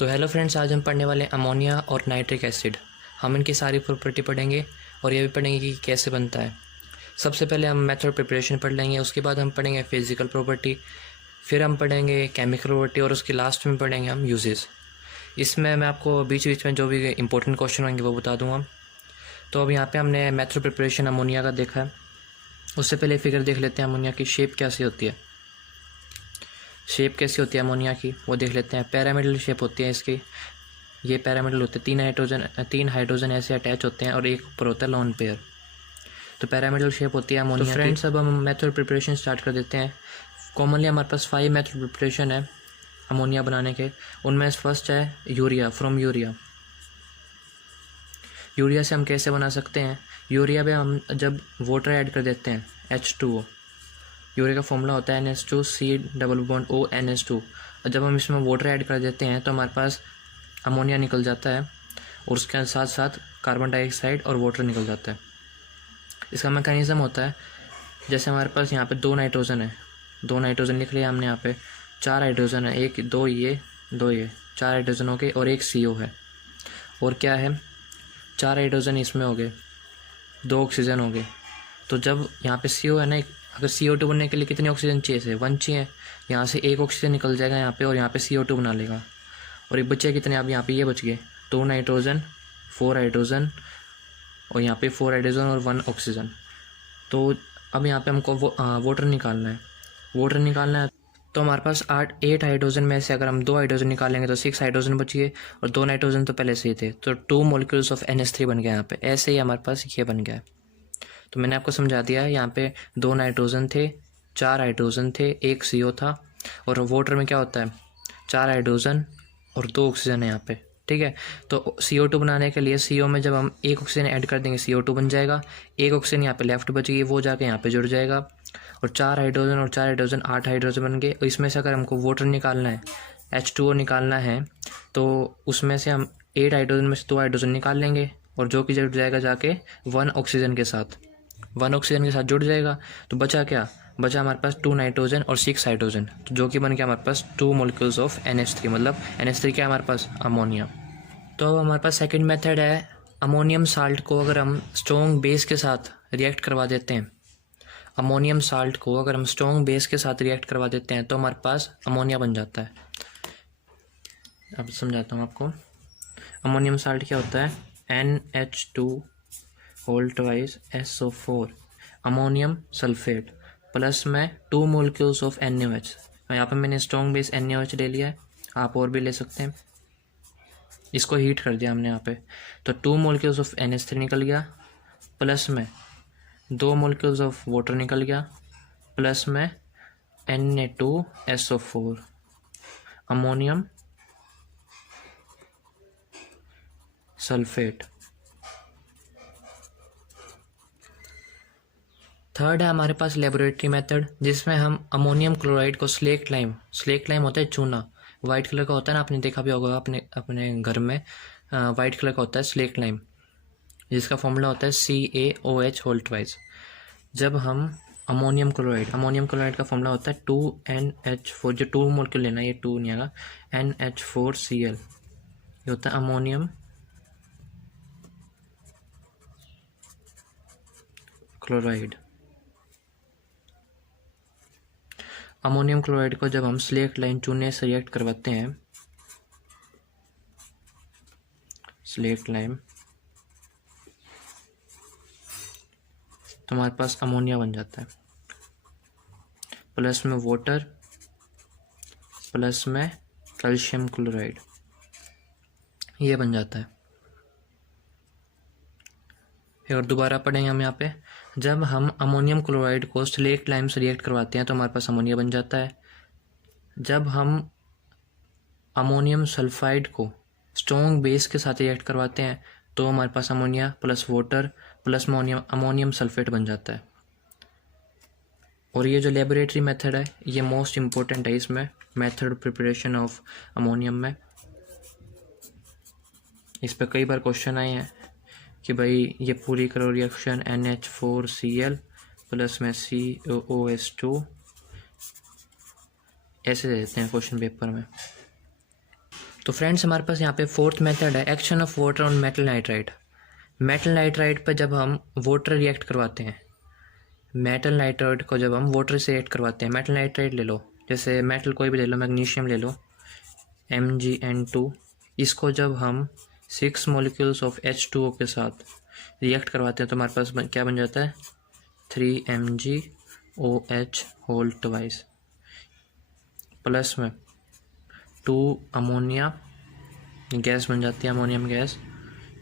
तो hello friends, आज हम पढ़ने वाले हैं अमोनिया और नाइट्रिक एसिड। हम इनकी सारी प्रॉपर्टी पढ़ेंगे और ये भी पढ़ेंगे कि कैसे बनता है। सबसे पहले हम मेथड प्रिपरेशन पढ़ लेंगे, उसके बाद हम पढ़ेंगे फिजिकल प्रॉपर्टी, फिर हम पढ़ेंगे केमिकल प्रॉपर्टी और उसके लास्ट में पढ़ेंगे हम यूजेस। इसमें मैं आपको बीच बीच में जो भी इंपॉर्टेंट क्वेश्चन होंगे वो बता दूँगा। तो अब यहाँ पर हमने मेथड प्रिपरेशन अमोनिया का देखा है। उससे पहले फिगर देख लेते हैं अमोनिया की शेप कैसी होती है। शेप कैसी होती है अमोनिया की वो देख लेते हैं। पैरामिडल शेप होती है इसकी। ये पैरामिडल होते हैं, तीन हाइड्रोजन ऐसे अटैच होते हैं और एक ऊपर होता है लोन पेयर। तो पैरामिडल शेप होती है अमोनिया की। तो फ्रेंड्स, अब हम मेथड प्रिपरेशन स्टार्ट कर देते हैं। कॉमनली हमारे पास 5 मेथड प्रिपरेशन है अमोनिया बनाने के। उनमें फर्स्ट है यूरिया, फ्रॉम यूरिया। यूरिया से हम कैसे बना सकते हैं? यूरिया में हम जब वाटर ऐड कर देते हैं H2O, यूरिया का फॉर्मूला होता है NH2C+O और जब हम इसमें वाटर ऐड कर देते हैं तो हमारे पास अमोनिया निकल जाता है और उसके साथ साथ कार्बन डाइऑक्साइड और वाटर निकल जाता है। इसका मैकेनिज़्म होता है, जैसे हमारे पास यहाँ पे 2 नाइट्रोजन है, 2 नाइट्रोजन लिख लिया हमने। यहाँ पे 4 हाइड्रोजन है, 1 2 ये 2 ये 4 हाइड्रोजन हो गए और 1 CO है। और क्या है, 4 हाइड्रोजन इसमें हो गए, 2 ऑक्सीजन हो गए। तो जब यहाँ पे CO है ना, अगर CO2 बनने के लिए कितने ऑक्सीजन चाहिए से 1 चाहिए। यहाँ से 1 ऑक्सीजन निकल जाएगा यहाँ पे और यहाँ पे CO2 बना लेगा। और ये बचे कितने? अब यहाँ पे ये बच गए 2 नाइट्रोजन, 4 हाइड्रोजन और यहाँ पे 4 हाइड्रोजन और 1 ऑक्सीजन। तो अब यहाँ पे हमको वाटर निकालना है। वाटर निकालना है तो हमारे पास 8 हाइड्रोजन में से अगर हम 2 हाइड्रोजन निकालेंगे तो 6 हाइड्रोजन बच गए और 2 नाइट्रोजन तो पहले से ही थे। तो 2 मॉलिक्यूल्स ऑफ NH3 बन गया यहाँ पे। ऐसे ही हमारे पास ये बन गया है। तो मैंने आपको समझा दिया है। यहाँ पे 2 नाइट्रोजन थे, 4 हाइड्रोजन थे, 1 CO था और वाटर में क्या होता है 4 हाइड्रोजन और 2 ऑक्सीजन है यहाँ पे। ठीक है। तो CO2 बनाने के लिए CO में जब हम 1 ऑक्सीजन ऐड कर देंगे CO2 बन जाएगा। 1 ऑक्सीजन यहाँ पे लेफ्ट बच गई, वो जाके यहाँ पे जुड़ जाएगा और 4 हाइड्रोजन और 4 हाइड्रोजन 8 हाइड्रोजन बन गए। और इसमें से अगर हमको वाटर निकालना है, H2O निकालना है, तो उसमें से हम 8 हाइड्रोजन में से 2 हाइड्रोजन निकाल लेंगे और जो कि जुड़ जाएगा जाके 1 ऑक्सीजन के साथ, 1 ऑक्सीजन के साथ जुड़ जाएगा। तो बचा क्या? बचा हमारे पास 2 नाइट्रोजन और 6 हाइड्रोजन, तो जो कि बन गया हमारे पास 2 मॉलिक्यूल्स ऑफ NH3। मतलब NH3 क्या है हमारे पास? अमोनिया। तो अब हमारे पास सेकंड मेथड है, अमोनियम साल्ट को अगर हम स्ट्रॉन्ग बेस के साथ रिएक्ट करवा देते हैं। अमोनियम साल्ट को अगर हम स्ट्रॉन्ग बेस के साथ रिएक्ट करवा देते हैं तो हमारे पास अमोनिया बन जाता है। अब समझाता हूँ आपको। अमोनियम साल्ट क्या होता है? NH2 अमोनियम सल्फेट प्लस में 2 मोलिक्यूल्स ऑफ NaOH। यहाँ पर मैंने स्ट्रॉन्ग बेस NaOH ले लिया है, आप और भी ले सकते हैं। इसको हीट कर दिया हमने यहाँ पे, तो 2 मोलिक्यूल्स ऑफ NH3 निकल गया, प्लस में 2 मोलिक्यूल्स ऑफ वाटर निकल गया, प्लस में Na2SO4 अमोनियम सल्फेट। थर्ड है हमारे पास लेबोरेटरी मेथड, जिसमें हम अमोनियम क्लोराइड को स्लेक्ट लाइम होता है चूना, वाइट कलर का होता है ना, आपने देखा भी होगा अपने घर में वाइट कलर का होता है स्लेक्ट लाइम, जिसका फॉर्मूला होता है CaOH2। जब हम अमोनियम क्लोराइड का फॉर्मूला होता है 2NH4, जो 2 मोलिक्यूल लेना है, ये 2 नहीं आएगा, NH4Cl, ये होता है अमोनियम क्लोराइड। अमोनियम क्लोराइड को जब हम स्लेक्ट लाइम चूने से रिएक्ट करवाते हैं, स्लेक्ट लाइम, तो हमारे पास अमोनिया बन जाता है, प्लस में वाटर, प्लस में कैल्शियम क्लोराइड, ये बन जाता है। और दोबारा पढ़ेंगे हम यहाँ पे, जब हम अमोनियम क्लोराइड को स्लेक्ट लाइम से रिएक्ट करवाते हैं तो हमारे पास अमोनिया बन जाता है। जब हम अमोनियम सल्फाइड को स्ट्रॉन्ग बेस के साथ रिएक्ट करवाते हैं तो हमारे पास ammonia plus water plus ammonium sulphate बन जाता है। और ये जो लेबोरेटरी मेथड है ये मोस्ट इम्पोर्टेंट है इसमें, मेथड प्रिपरेशन ऑफ अमोनियम में। इस पर कई बार क्वेश्चन आए हैं कि भाई ये पूरी करो रिएक्शन NH4Cl प्लस में COOH2, ऐसे दे देते हैं क्वेश्चन पेपर में। तो फ्रेंड्स हमारे पास यहाँ पे फोर्थ मेथड है action of water on metal nitride. Metal nitride पर जब हम वाटर रिएक्ट करवाते हैं, मेटल नाइट्राइड को जब हम वाटर से रिएक्ट करवाते हैं, मेटल नाइट्राइड ले लो, जैसे मेटल कोई भी ले लो, मैग्नीशियम ले लो MgN2, इसको जब हम 6 मॉलिक्यूल्स ऑफ H2O के साथ रिएक्ट करवाते हैं तो हमारे पास क्या बन जाता है 3MgOH होल ट्वाइस प्लस में 2 अमोनिया गैस बन जाती है, अमोनियम गैस,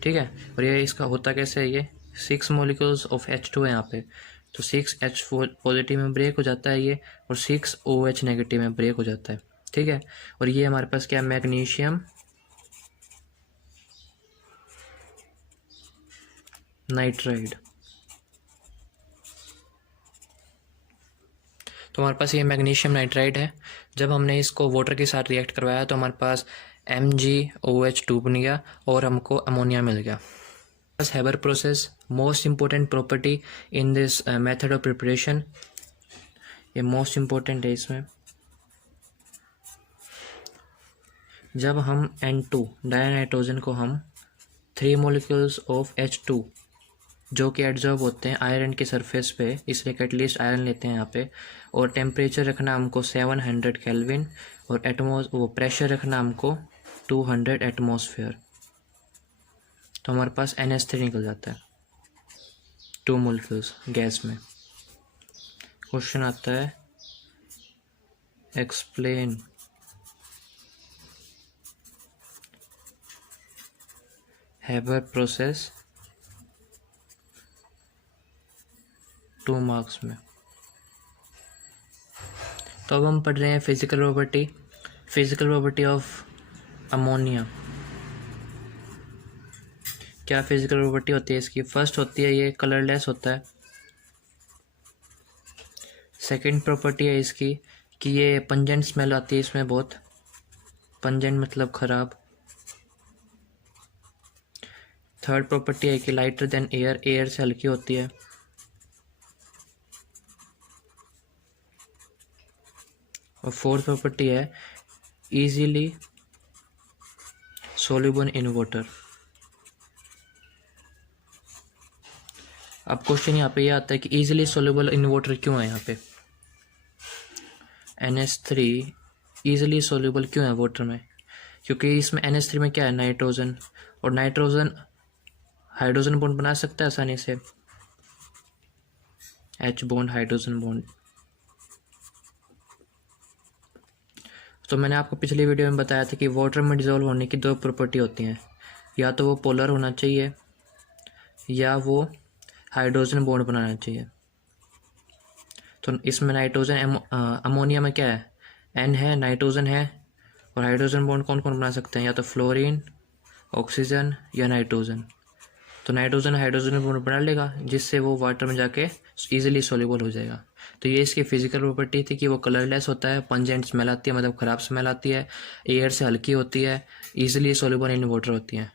ठीक है। और ये इसका होता कैसे है, ये 6 मॉलिक्यूल्स ऑफ H2 है यहाँ पे, तो 6H पॉजिटिव में ब्रेक हो जाता है ये, और 6OH नेगेटिव में ब्रेक हो जाता है, ठीक है। और ये हमारे पास क्या है मैग्नीशियम नाइट्राइड। तो हमारे पास ये मैग्नीशियम नाइट्राइड है, जब हमने इसको वाटर के साथ रिएक्ट करवाया तो हमारे पास MgOH2 बन गया और हमको अमोनिया मिल गया। बस Haber process most important property in this method of preparation, ये मोस्ट इम्पोर्टेंट है इसमें। जब हम N2 डायनाइट्रोजन को हम 3 मॉलिक्यूल्स ऑफ H2 जो कि एडजॉर्ब होते हैं आयरन के सरफेस पे, इसलिए कैटलिस्ट आयरन लेते हैं यहाँ पे, और टेम्परेचर रखना हमको 700 केल्विन और प्रेशर रखना हमको 200 एटमॉस्फेयर, तो हमारे पास NH3 निकल जाता है 2 मॉलिक्यूल्स गैस में। क्वेश्चन आता है एक्सप्लेन हैबर प्रोसेस 2 मार्क्स में। तो अब हम पढ़ रहे हैं फिजिकल प्रॉपर्टी ऑफ अमोनिया। क्या फिजिकल प्रॉपर्टी होती है इसकी? फर्स्ट होती है ये कलरलेस होता है। सेकंड प्रॉपर्टी है इसकी कि ये पंजेंट स्मेल आती है इसमें, बहुत पंजेंट मतलब ख़राब। थर्ड प्रॉपर्टी है कि लाइटर देन एयर, एयर से हल्की होती है। और फोर्थ प्रॉपर्टी है इजीली सोल्यूबल इन वाटर। अब क्वेश्चन यहाँ पे ये आता है कि इजीली सोल्यूबल इन वाटर क्यों है यहाँ पे, NH3 इजीली सोल्यूबल क्यों है वाटर में? क्योंकि इसमें NH3 में क्या है नाइट्रोजन, और नाइट्रोजन हाइड्रोजन बॉन्ड बना सकता है आसानी से, H बॉन्ड हाइड्रोजन बॉन्ड। तो मैंने आपको पिछली वीडियो में बताया था कि वाटर में डिज़ोल्व होने की 2 प्रॉपर्टी होती हैं, या तो वो पोलर होना चाहिए या वो हाइड्रोजन बॉन्ड बनाना चाहिए। तो इसमें नाइट्रोजन अमोनिया में क्या है N है, नाइट्रोजन है, और हाइड्रोजन बॉन्ड कौन कौन बना सकते हैं, या तो फ्लोरीन, ऑक्सीजन या नाइट्रोजन। तो नाइट्रोजन हाइड्रोजन बॉन्ड बना लेगा जिससे वो वाटर में जाके इजीली सोल्यूबल हो जाएगा। तो ये इसकी फिजिकल प्रॉपर्टी थी कि वो कलरलेस होता है, पंजेंट स्मेल आती है मतलब ख़राब स्मेल आती है, एयर से हल्की होती है, इजीली सोल्यूबल इन वाटर होती है।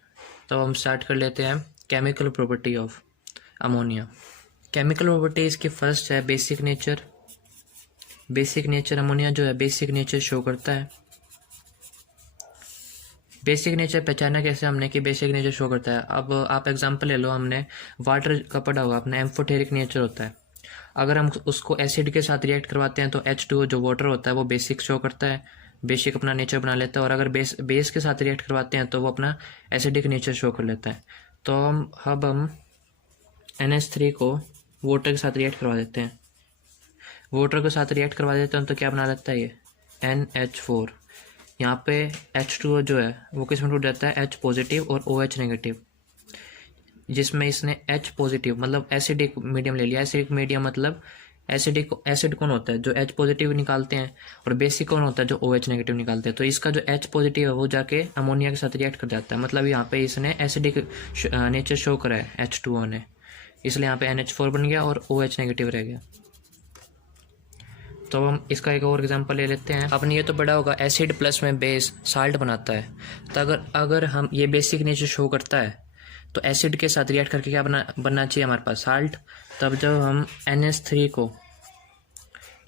तो हम स्टार्ट कर लेते हैं chemical property of ammonia. Chemical property इसकी फर्स्ट है basic nature. Basic nature ammonia जो है बेसिक नेचर शो करता है। बेसिक नेचर पहचाना कैसे हमने कि बेसिक नेचर शो करता है? अब आप एग्जांपल ले लो, हमने वाटर का पढ़ा होगा, अपना एम्फोटेरिक नेचर होता है। अगर हम उसको एसिड के साथ रिएक्ट करवाते हैं तो H2O जो वाटर होता है वो बेसिक शो करता है, बेसिक अपना नेचर बना लेता है। और अगर बेस के साथ रिएक्ट करवाते हैं तो वो अपना एसिडिक नेचर शो कर लेता है। तो हम NH3 को वाटर के साथ रिएक्ट करवा देते हैं, वाटर के साथ रिएक्ट करवा देते हैं तो क्या बना लेता है ये NH4। यहाँ पे H2O जो है वो किस में टूट जाता है H पॉजिटिव और OH नेगेटिव, जिसमें इसने H पॉजिटिव मतलब एसिडिक मीडियम ले लिया। एसिडिक मीडियम मतलब एसिड कौन होता है जो H पॉजिटिव निकालते हैं, और बेसिक कौन होता है जो OH नेगेटिव निकालते हैं। तो इसका जो H पॉजिटिव है वो जाके अमोनिया के साथ रिएक्ट कर जाता है, मतलब यहाँ पे इसने एसिडिक नेचर शो करा है H2O ने, इसलिए यहाँ पे NH4 बन गया और OH नेगेटिव रह गया। तो हम इसका एक और एग्जांपल ले लेते हैं। आपने ये तो पढ़ा होगा एसिड प्लस में बेस साल्ट बनाता है। तो अगर हम ये बेसिक नेचर शो करता है तो एसिड के साथ रिएक्ट करके क्या बनना चाहिए हमारे पास साल्ट। तब जब हम NH3 को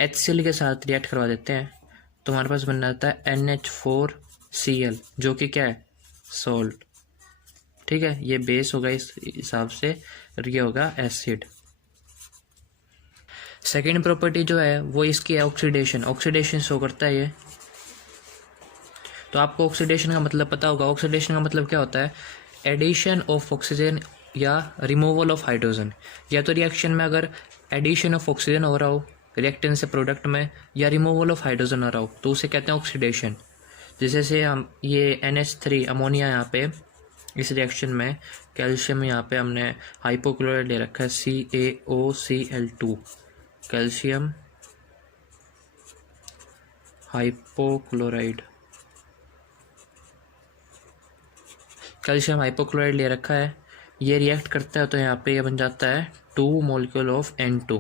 HCl के साथ रिएक्ट करवा देते हैं तो हमारे पास बन जाता है NH4 Cl जो कि क्या है, सॉल्ट। ठीक है, ये बेस होगा इस हिसाब से, और ये होगा एसिड। सेकेंड प्रॉपर्टी जो है वो इसकी है ऑक्सीडेशन। ऑक्सीडेशन शो करता है ये। तो आपको ऑक्सीडेशन का मतलब पता होगा। ऑक्सीडेशन का मतलब क्या होता है, एडिशन ऑफ ऑक्सीजन या रिमूवल ऑफ हाइड्रोजन। या तो रिएक्शन में अगर एडिशन ऑफ ऑक्सीजन हो रहा हो रिएक्टेंट से प्रोडक्ट में, या रिमूवल ऑफ हाइड्रोजन हो रहा हो, तो उसे कहते हैं ऑक्सीडेशन। जैसे से हम ये NH3 अमोनिया यहाँ पे इस रिएक्शन में, कैल्शियम यहाँ पे हमने हाइपोक्लोराइड ले रखा है CaOCl2, calcium hypochloride, calcium hypochloride ले रखा है। ये रिएक्ट करता है तो यहाँ पे ये बन जाता है 2 मोलिक्यूल ऑफ N2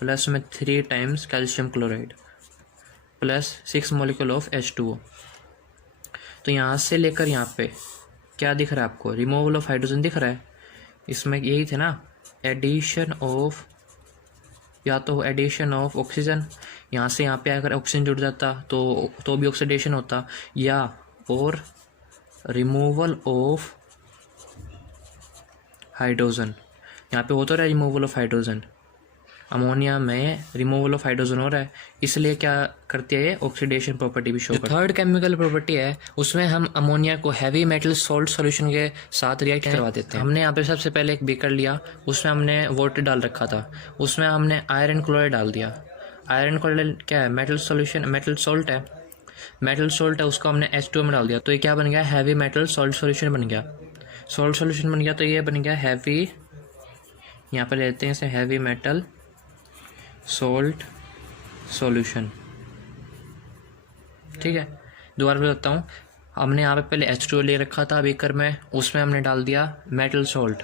प्लस में 3 times calcium chloride plus 6 molecule of H2O। तो यहाँ से लेकर यहाँ पे क्या दिख रहा है आपको, रिमूवल ऑफ हाइड्रोजन दिख रहा है। इसमें यही थे ना, एडिशन ऑफ, या तो एडिशन ऑफ ऑक्सीजन, यहाँ से यहाँ पे अगर ऑक्सीजन जुड़ जाता तो भी ऑक्सीडेशन होता, या और रिमूवल ऑफ हाइड्रोजन। यहाँ पे होता रहा रिमूवल ऑफ हाइड्रोजन, अमोनिया में रिमूवल ऑफ हाइड्रोजन हो रहा है, इसलिए क्या करती है, ऑक्सीडेशन प्रॉपर्टी भी शो करती है। थर्ड केमिकल प्रॉपर्टी है उसमें हम अमोनिया को हैवी मेटल सॉल्ट सॉल्यूशन के साथ रिएक्ट करवा देते हैं। हमने यहाँ पे सबसे पहले एक बीकर लिया, उसमें हमने वाटर डाल रखा था, उसमें हमने आयरन क्लोराइड डाल दिया। आयरन क्लोराइड क्या है, मेटल सॉल्यूशन, मेटल सॉल्ट है, मेटल सॉल्ट है, उसको हमने H2O में डाल दिया, तो ये क्या बन गया, हैवी मेटल सॉल्ट सॉल्यूशन बन गया। सॉल्ट सॉल्यूशन बन गया तो ये बन गया हैवी, यहाँ पर लेते हैं इसे हैवी मेटल सॉल्ट सॉल्यूशन। ठीक है, दोबारा बताता हूँ, हमने यहाँ पे पहले H2O ले रखा था बीकर में, उसमें हमने डाल दिया मेटल सॉल्ट,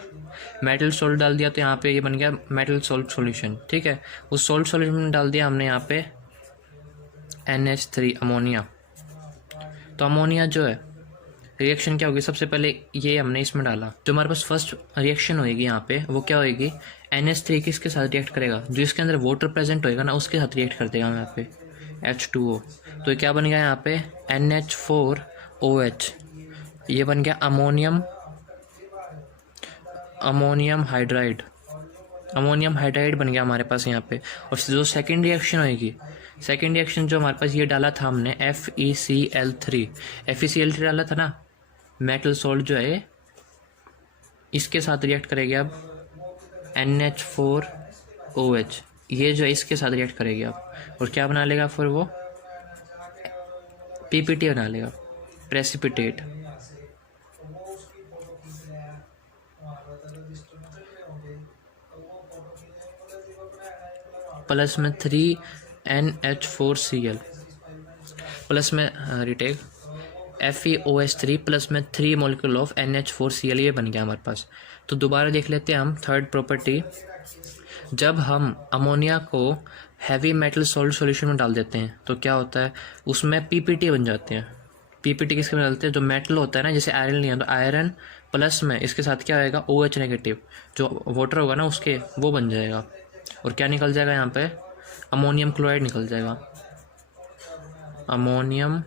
मेटल सॉल्ट डाल दिया तो यहाँ पे ये बन गया मेटल सॉल्ट सॉल्यूशन। ठीक है, उस सॉल्ट सॉल्यूशन में डाल दिया हमने यहाँ पे NH3 अमोनिया। तो अमोनिया जो है रिएक्शन क्या होगी, सबसे पहले ये हमने इसमें डाला, जो हमारे पास फर्स्ट रिएक्शन होएगी यहाँ पे वो क्या होएगी, NH3 किसके साथ रिएक्ट करेगा, जो इसके अंदर वाटर प्रेजेंट होएगा ना उसके साथ रिएक्ट कर देगा यहाँ पे H2O। तो ये क्या बन गया यहाँ पे NH4OH, ये बन गया अमोनियम हाइड्राइड, अमोनियम हाइड्राइड बन गया हमारे पास यहाँ पे। और जो सेकेंड रिएक्शन होएगी, सेकेंड रिएक्शन जो हमारे पास ये डाला था हमने FeCl3 डाला था ना, मेटल सॉल्ट जो है इसके साथ रिएक्ट करेगी अब NH4OH, ये जो है इसके साथ रिएक्ट करेगी अब, और क्या बना लेगा फिर वो PPT बना लेगा, प्रेसिपिटेट। प्लस में 3NH4Cl प्लस में रिटेक FeOH3 प्लस में 3 मोलिक्यूल ऑफ NH4Cl, ये बन गया हमारे पास। तो दोबारा देख लेते हैं हम थर्ड प्रॉपर्टी, जब हम अमोनिया को हैवी मेटल सॉल्ट सॉल्यूशन में डाल देते हैं तो क्या होता है, उसमें PPT बन जाते हैं। PPT किसके में डालते हैं, जो मेटल होता है ना, जैसे आयरन लिया तो आयरन प्लस में इसके साथ क्या आएगा OH नेगेटिव, जो वाटर होगा ना उसके वो बन जाएगा, और क्या निकल जाएगा यहाँ पे, अमोनियम क्लोराइड निकल जाएगा, अमोनियम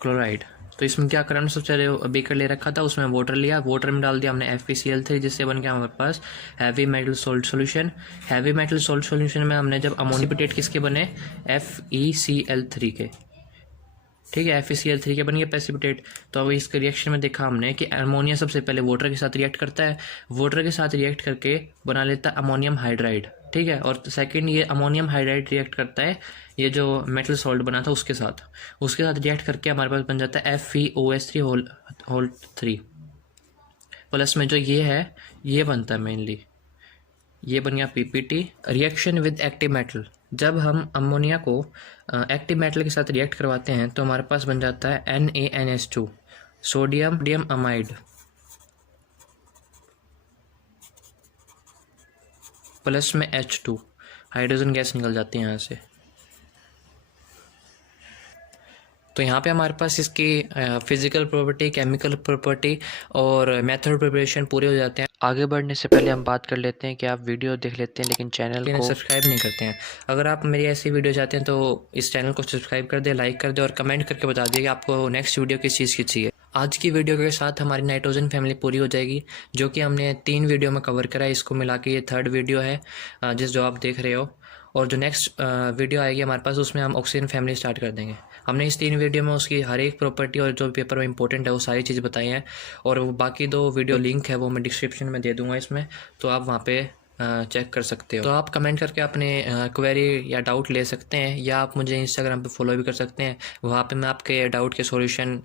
क्लोराइड। तो इसमें क्या करना, सबसे पहले बीकर ले रखा था उसमें वाटर लिया, वाटर में डाल दिया हमने FeCl3, जिससे बन गया हमारे पास heavy metal salt solution. Heavy metal salt solution में हमने जब अमोनियम किसके बने, FeCl3 के। ठीक है, FeCl3 के बन गया प्रेसिपिटेट। तो अब इसके रिएक्शन में देखा हमने कि अमोनिया सबसे पहले वाटर के साथ रिएक्ट करता है, वाटर के साथ रिएक्ट करके बना लेता है अमोनियम हाइड्राइड। ठीक है, और सेकंड ये अमोनियम हाइड्राइड रिएक्ट करता है ये जो मेटल सॉल्ट बना था उसके साथ रिएक्ट करके हमारे पास बन जाता है FeOH3 होल 3 प्लस में जो ये है ये बनता है मेनली, ये बन गया PPT। Reaction with active metal, जब हम अमोनिया को एक्टिव मेटल के साथ रिएक्ट करवाते हैं तो हमारे पास बन जाता है NaNH2 सोडियम अमाइड प्लस में H2, हाइड्रोजन गैस निकल जाती है यहाँ से। तो यहाँ पे हमारे पास इसकी फिजिकल प्रॉपर्टी, केमिकल प्रॉपर्टी और मेथड प्रिपरेशन पूरे हो जाते हैं। आगे बढ़ने से पहले हम बात कर लेते हैं कि आप वीडियो देख लेते हैं लेकिन चैनल को सब्सक्राइब नहीं करते हैं। अगर आप मेरी ऐसी वीडियो चाहते हैं तो इस चैनल को सब्सक्राइब कर दें, लाइक कर दें और कमेंट करके बता दिए कि आपको नेक्स्ट वीडियो किस चीज़ की चाहिए। आज की वीडियो के साथ हमारी नाइट्रोजन फैमिली पूरी हो जाएगी, जो कि हमने 3 वीडियो में कवर करा है। इसको मिला के ये 3rd वीडियो है जो आप देख रहे हो। और जो नेक्स्ट वीडियो आएगी हमारे पास, उसमें हम ऑक्सीजन फैमिली स्टार्ट कर देंगे। हमने इस 3 वीडियो में उसकी हर एक प्रॉपर्टी और जो पेपर में इंपॉर्टेंट है वो सारी चीज़ बताई हैं। और वो बाकी 2 वीडियो लिंक है वो मैं डिस्क्रिप्शन में दे दूँगा इसमें, तो आप वहाँ पे चेक कर सकते हो। तो आप कमेंट करके अपने क्वेरी या डाउट ले सकते हैं, या आप मुझे इंस्टाग्राम पे फॉलो भी कर सकते हैं। वहाँ पे मैं आपके डाउट के सॉल्यूशन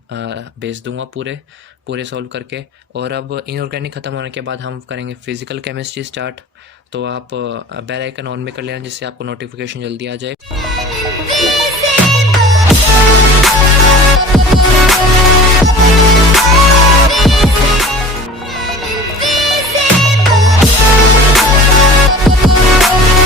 भेज दूँगा पूरे सॉल्व करके। और अब इनऑर्गेनिक ख़त्म होने के बाद हम करेंगे फिजिकल केमिस्ट्री स्टार्ट। तो आप बेल आइकन ऑन में कर लेना, जिससे आपको नोटिफिकेशन जल्दी आ जाए।